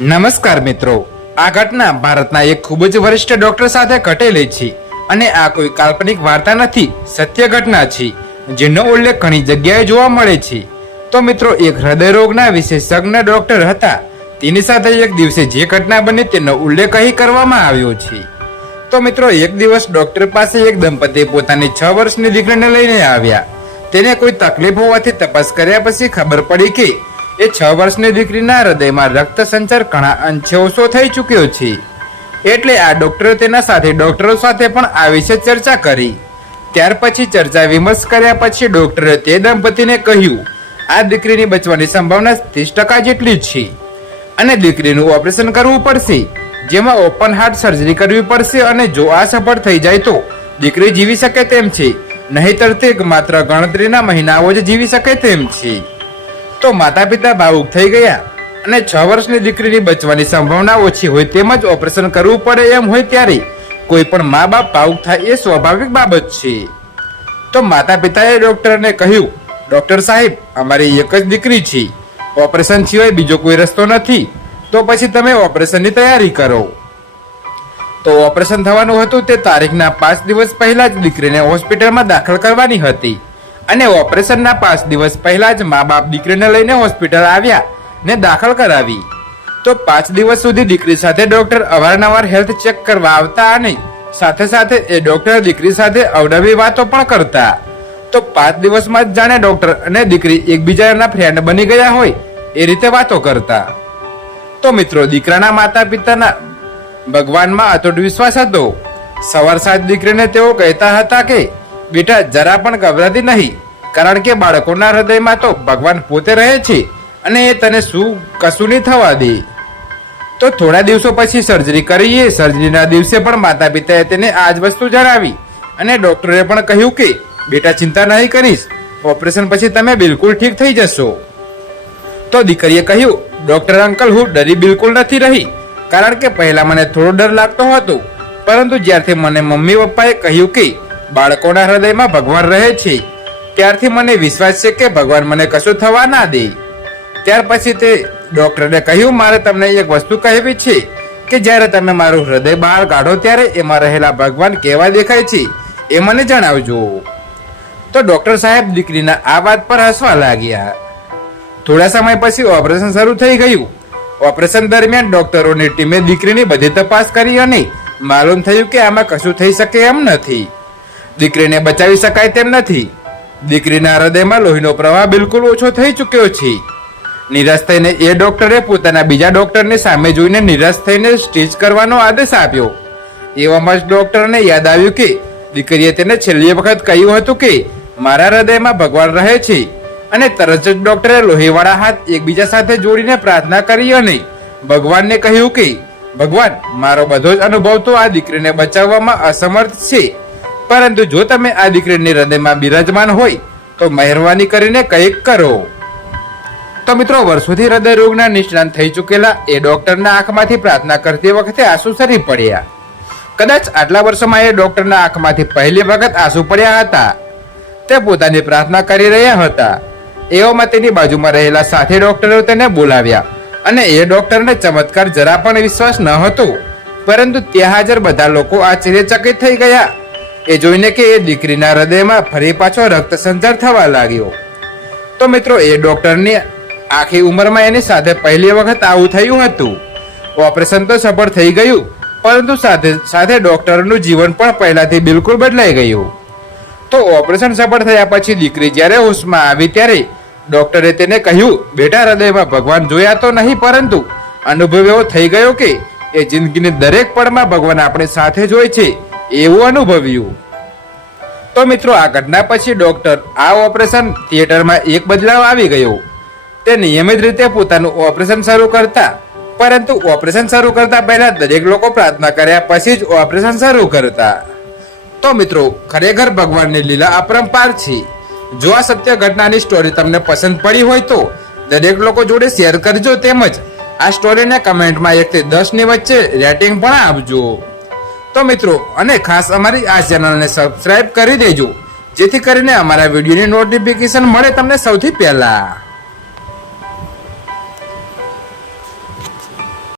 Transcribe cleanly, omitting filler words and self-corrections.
નમસ્કાર મિત્રો, આ ઘટના ભારતના એક ખૂબ જ વરિષ્ઠ ડોક્ટર સાથે ઘટેલી છે અને આ કોઈ કાલ્પનિક વાર્તા નથી, સત્ય ઘટના છે જેનો ઉલ્લેખ ઘણી જગ્યાએ જોવા મળે છે. તો મિત્રો, એક હૃદય રોગના વિશેષજ્ઞ ડોક્ટર હતા. તેની સાથે એક દિવસે જે ઘટના બની તેનો ઉલ્લેખ અહીં કરવામાં આવ્યો છે. તો મિત્રો, એક દિવસ ડોક્ટર પાસે એક દંપતી પોતાની 6 વર્ષની દીકરીને લઈને આવ્યા. તેને કોઈ તકલીફ હોવાથી તપાસ કર્યા પછી ખબર પડી કે એ 6 વર્ષની દીકરીના હૃદયમાં રક્ત સંચાર ઘણા અંશે ઓછો થઈ ચૂક્યો છે. એટલે આ ડોક્ટરે તેના સાથે ડોક્ટરો સાથે પણ આ વિશે ચર્ચા કરી. ત્યાર પછી ચર્ચા વિમર્શ કર્યા પછી ડોક્ટરે તે દંપતીને કહ્યું, આ દીકરીની બચવાની સંભાવના 30% જેટલી છે અને દીકરીનું ઓપરેશન કરવું પડશે, જેમાં ઓપન હાર્ટ સર્જરી કરવી પડશે અને જો આ સફળ થઈ જાય તો દીકરી જીવી શકે તેમ છે, નહીંતર તે માત્ર ગણતરીના મહિનાઓ જ જીવી શકે તેમ છે. તો માતા પિતા ભાવુક થઈ ગયા અને 6 વર્ષની દીકરીની બચવાની સંભાવના ઓછી હોય તેમજ ઓપરેશન કરવું પડે એમ હોય ત્યારે કોઈ પણ મા બાપ ભાવુક થાય એ સ્વાભાવિક બાબત છે. તો માતા પિતાએ ડોક્ટરને કહ્યું, ડોક્ટર સાહેબ, અમારી એક જ દીકરી છે, ઓપરેશન સિવાય બીજો કોઈ રસ્તો નથી, તો પછી તમે ઓપરેશનની તૈયારી કરો. તો ઓપરેશન થવાનું હતું તે તારીખના 5 દિવસ પહેલા જ દીકરીને હોસ્પિટલમાં દાખલ કરવાની હતી અને ઓપરેશનના 5 દિવસ પહેલા જ મા બાપ દીકરીને લઈને હોસ્પિટલ આવ્યા ને દાખલ કરાવી. તો 5 દિવસ સુધી દીકરી સાથે ડોક્ટર અવારનવાર હેલ્થ ચેક કરવા આવતા અને સાથે સાથે એ ડોક્ટર દીકરી સાથે અવનવી વાતો પણ કરતા. તો 5 દિવસમાં જ જાણે ડોક્ટર અને દીકરી એકબીજાના ફ્રેન્ડ બની ગયા હોય એ રીતે વાતો કરતા. તો મિત્રો, દીકરાના માતા પિતાના ભગવાનમાં અતૂટ વિશ્વાસ હતો. સવાર સાંજ દીકરીને તેઓ કહેતા હતા કે બેટા, જરા પણ ગભરાતી નહીં, કારણ કે બાળકોના હૃદયમાં તો ભગવાન પોતે રહે છે અને એ તને કશું નહીં થવા દે. તો થોડા દિવસો પછી સર્જરી કરી. સર્જરીના દિવસે પણ માતા પિતાએ તેને આ જ વસ્તુ જણાવી અને ડોક્ટરે પણ કહ્યું કે બેટા, ચિંતા નહીં કરીશ, ઓપરેશન પછી તમે બિલકુલ ઠીક થઈ જશો. તો દીકરીએ કહ્યું, ડોક્ટર અંકલ, હું ડરી બિલકુલ નથી રહી, કારણ કે પહેલા મને થોડો ડર લાગતો હતો, પરંતુ જ્યારથી મને મમ્મી પપ્પાએ કહ્યું કે બાળકોના હૃદયમાં ભગવાન રહે છે, ત્યારથી મને વિશ્વાસ છે કે ભગવાન મને કશું થવા ના દે. ત્યાર પછી તે ડોક્ટરને કહ્યું, મારે તમને એક વસ્તુ કહેવી છે કે જ્યારે તમે મારું હૃદય બહાર કાઢો ત્યારે એમાં રહેલા ભગવાન કેવા દેખાય છે એ મને જણાવજો. તો ડોક્ટર સાહેબ દીકરીના આ વાત પર હસવા લાગ્યા. થોડા સમય પછી ઓપરેશન શરૂ થઈ ગયું. ઓપરેશન દરમિયાન ડોક્ટરોની ટીમે દીકરીની બધી તપાસ કરી અને માલુમ થયું કે આમાં કશું થઈ શકે એમ નથી. દીકરીને બચાવી શકાય તેમ નથી. દીકરીના હૃદયમાં લોહીનો પ્રવાહ બિલકુલ ઓછો થઈ ચૂક્યો છે. નિરાશ થઈને એ ડોક્ટરે પોતાના બીજા ડોક્ટરની સામે જોઈને નિરાશ થઈને સ્ટીચ કરવાનો આદેશ આપ્યો. એવામાં જ ડોક્ટરને યાદ આવ્યું કે દીકરીએ તેને છેલ્લી વખત કહ્યું હતું કે મારા હૃદયમાં ભગવાન રહે છે અને તરત જ ડોક્ટરે લોહીવાળા હાથ એકબીજા સાથે જોડીને પ્રાર્થના કરી અને ભગવાનને કહ્યું કે ભગવાન, મારો બધો જ અનુભવ તો આ દીકરીને બચાવવામાં અસમર્થ છે, પરંતુ જો તમે આ દીકરીની હૃદયમાં બિરાજમાન હોય તો મહેરબાની કરીને કંઈક કરો. તો મિત્રો, વર્ષોથી હૃદય રોગના નિષ્ણાત થઈ ચૂકેલા એ ડોક્ટરના આંખમાંથી પ્રાર્થના કરતી વખતે આંસુ સરી પડ્યા. કદાચ આટલા વર્ષોમાં એ ડોક્ટરના આંખમાંથી પહેલી વખત આંસુ પડ્યા હતા. તે પોતાની પ્રાર્થના કરી રહ્યા હતા. એવામાં તેની બાજુમાં રહેલા સાથી ડોક્ટરો તેને બોલાવ્યા અને એ ડોક્ટરને ચમત્કાર જરા પણ વિશ્વાસ ન હતો, પરંતુ ત્યાં હાજર બધા લોકો આશ્ચર્યચકિત થઈ ગયા એ જોઈને કે એ દીકરીના હૃદયમાં ફરી પાછો રક્ત સંચાર થવા લાગ્યો. તો મિત્રો, એ ડોક્ટરની આખી ઉંમરમાં એની સાથે પહેલી વખત આવું થયું હતું. ઓપરેશન તો સફળ થઈ ગયું, પરંતુ સાથે સાથે ડોક્ટરનું જીવન પણ પહેલાથી બિલકુલ બદલાઈ ગયું. તો ઓપરેશન સફળ થયા પછી દીકરી જ્યારે હોશમાં આવી ત્યારે ડોક્ટરે તેને કહ્યું, બેટા, હૃદયમાં ભગવાન જોયા તો નહીં, પરંતુ અનુભવ એવો થઈ ગયો કે એ જિંદગીની દરેક પળમાં ભગવાન આપણી સાથે જ હોય છે એવું અનુભવ્યું. તો મિત્રો, આ ઘટના પછી ડોક્ટર આ ઓપરેશન થિયેટરમાં એક બદલાવ આવી ગયો. તે નિયમિત રીતે પોતાનું ઓપરેશન શરૂ કરતા, પરંતુ ઓપરેશન શરૂ કરતા પહેલા દરેક લોકો પ્રાર્થના કર્યા પછી જ ઓપરેશન શરૂ કરતા. તો મિત્રો, ખરેખર ભગવાનની લીલા અપરંપાર છે. જો આ સત્ય ઘટનાની સ્ટોરી તમને પસંદ પડી હોય તો દરેક લોકો જોડે શેર કરજો, તેમજ આ સ્ટોરીને કમેન્ટમાં 1 થી 10 ની વચ્ચે રેટિંગ પણ આપજો. તો મિત્રો, અને ખાસ અમારી આ ચેનલને સબસ્ક્રાઇબ કરી દેજો, જેથી કરીને અમારા વિડીયોની નોટિફિકેશન મળે તમને સૌથી પહેલા.